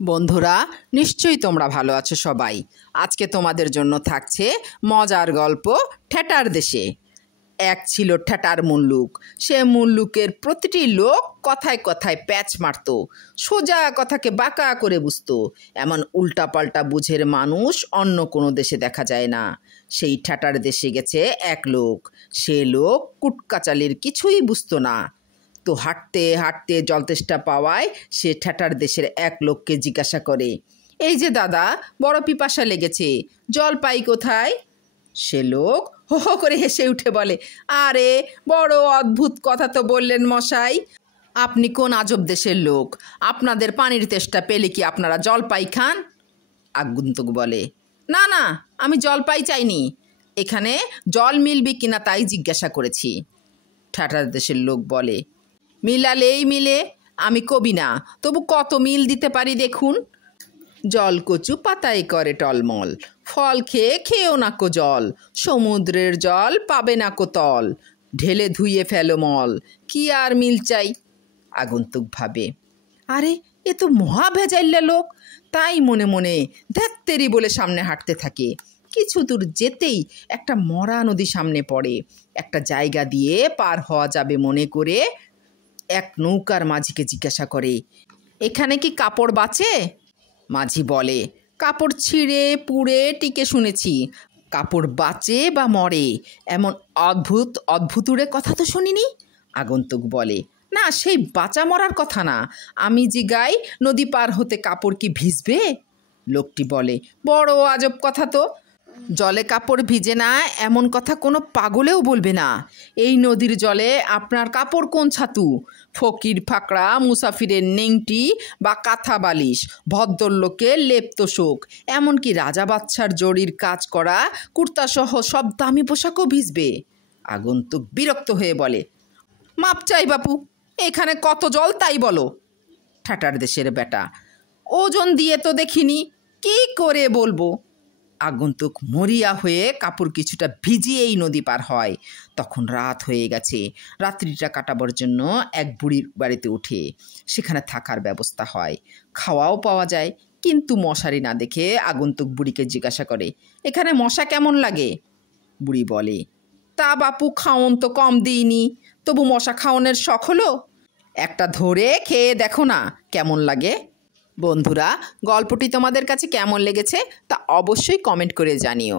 বন্ধুরা, নিশ্চয়ই তোমরা ভালো আছো সবাই। আজকে তোমাদের জন্য থাকছে মজার গল্প ঠ্যাটার দেশে। এক ছিল ঠ্যাটার মুল্লুক। সে মুল্লুকের প্রতিটি লোক কথায় কথায় প্যাচ মারত, সোজা কথাকে বাঁকা করে বুঝতো। এমন উল্টাপাল্টা বুঝের মানুষ অন্য কোনো দেশে দেখা যায় না। সেই ঠ্যাটার দেশে গেছে এক লোক। সে লোক কুটকাচালির কিছুই বুঝতো না। তো হাঁটতে হাঁটতে জলতেষ্টা পাওয়ায় সে ঠ্যাটার দেশের এক লোককে জিজ্ঞাসা করে, এই যে দাদা, বড় পিপাসা লেগেছে, জল পাই কোথায়? সে লোক হো হো করে হেসে উঠে বলে, আরে বড় অদ্ভুত কথা তো বললেন মশাই। আপনি কোন আজব দেশের লোক? আপনাদের পানির তেষ্টা পেলে কি আপনারা জলপাই খান? আগন্তুক বলে, না না, আমি জলপাই চাইনি, এখানে জল মিলবে কিনা তাই জিজ্ঞাসা করেছি। ঠ্যাটার দেশের লোক বলে, মিলালেই মিলে, আমি কবি না, তবু কত মিল দিতে পারি দেখুন। জল কচু পাতায় করে টলমল, ফল খেয়ে খেয়েও না কো জল, সমুদ্রের জল পাবে না কো তল, ঢেলে ধুয়ে ফেলো মল, কি আর মিল চাই? আগন্তুক ভাবে, আরে এ তো মহা ভেজাইল্লা লোক। তাই মনে মনে ধ্যাত্তেরি বলে সামনে হাঁটতে থাকে। কিছু দূর যেতেই একটা মরা নদী সামনে পড়ে। একটা জায়গা দিয়ে পার হওয়া যাবে মনে করে এক নৌকার মাঝিকে জিজ্ঞাসা করে, এখানে কি কাপড় বাঁচে? মাঝি বলে, কাপড় ছিঁড়ে পুড়ে টিকে শুনেছি, কাপড় বাঁচে বা মরে এমন অদ্ভুত অদ্ভুতুরে কথা তো শুনিনি। আগন্তুক বলে, না, সেই বাঁচা মরার কথা না, আমি জিগাই নদী পার হতে কাপড় কি ভিজবে? লোকটি বলে, বড় আজব কথা তো, জলে কাপড় ভিজে না এমন কথা কোনো পাগলেও বলবে না। এই নদীর জলে আপনার কাপড় কোন ছাতু? ফকির ফাকড়া মুসাফিরের নেংটি বা কাঁথা বালিশ, ভদ্রলোকের লেপ তোশক, এমনকি রাজা বাদশার জরির কাজ করা কুর্তাসহ সব দামি পোশাকও ভিজবে। আগন্তুক বিরক্ত হয়ে বলে, মাপ চাই বাপু, এখানে কত জল তাই বলো। ঠ্যাটার দেশের বেটা, ওজন দিয়ে তো দেখিনি, কি করে বলবো? আগন্তুক মরিয়া হয়ে কাপড় কিছুটা ভিজিয়েই নদী পার হয়। তখন রাত হয়ে গেছে। রাত্রিটা কাটাবার জন্য এক বুড়ির বাড়িতে উঠে সেখানে থাকার ব্যবস্থা হয়, খাওয়াও পাওয়া যায়। কিন্তু মশারি না দেখে আগন্তুক বুড়িকে জিজ্ঞাসা করে, এখানে মশা কেমন লাগে? বুড়ি বলে, তা বাপু খাওন তো কম দিইনি, তবু মশা খাওয়ানোর শখ হলো, একটা ধরে খেয়ে দেখো না কেমন লাগে। বন্ধুরা, গল্পটি তোমাদের কাছে কেমন লেগেছে তা অবশ্যই কমেন্ট করে জানিও।